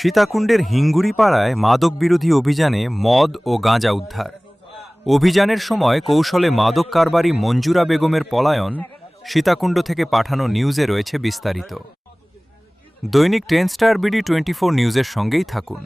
সীতাকুণ্ডের হিঙ্গুড়িপাড়ায় মাদক বিরোধী অভিযানে মদ ও গাঁজা উদ্ধার। অভিযানের সময় কৌশলে মাদক কারবারি মঞ্জুরা বেগমের পলায়ন সীতাকুণ্ড থেকে পাঠানো নিউজে রয়েছে বিস্তারিত। দৈনিক 10 স্টার বিডি 24 নিউজের সঙ্গেই থাকুন।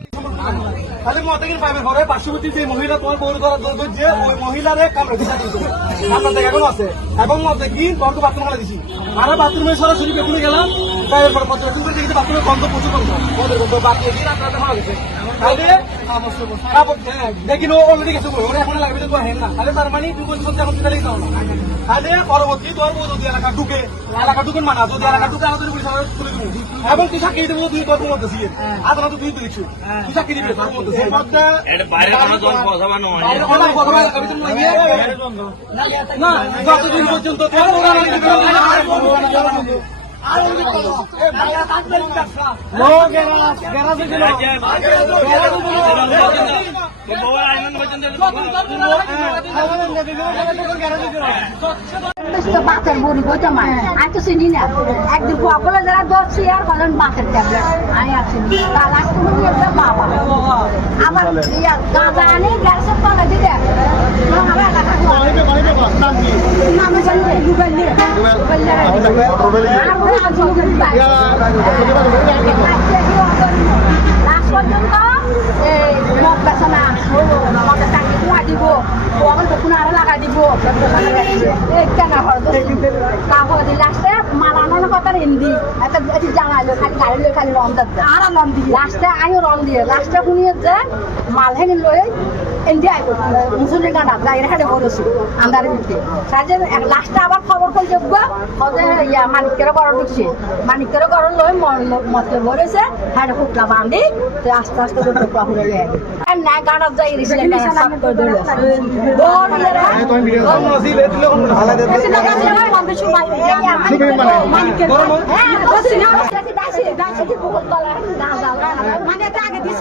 পরবর্তী এলাকা ঢুকে মানা যদি এলাকা ঢুকে আমাদের পুলিশ তুলে দিব এবং তুই চাকরি দেবো তুই তোর মধ্যে আদালত তুই দেখছো তুই চাকরি দিবি তোর মধ্যে না যতদিন পর্যন্ত বাচ্চার বড়ি বইটা মার আমি তো চিনি না একদিন সকলে যারা দশছি আর কজন বাচ্চার ট্যাবলেট আমি আর চিনি বাবা আমার গাঁজা আনি গ্যাসের তলা দিলে লাস্ট পর্যন্ত মদ বেচা না মদের টাকি কুয়া দিব আমার দোকানে আরো লাগাই দিব তারপরে লাস্টে মালানোর কথা হিন্দি একটা জানাইলো খালি গাড়ি লই খালি রং দিতে আর রং দিয়ে লাস্টে আইও রং দিয়ে লাস্টে শুনিয়ে যে মাল হেনে লই ইন্ডিয়া মুসলিম গানা যাইরে হেঁটে বলেছি আন্দারের ভিতরে সাজে লাস্টে আবার খবর করে যোগ্য ইয়া মানিকের ঘর ঢুকছে মানিকের ঘর লই মতলে বলেছে হেঁটে ফুটলা বান্ধি আস্তে আস্তে টুকরা ফুলে লে না গানা যাই রিসে মানে আগে দিয়ে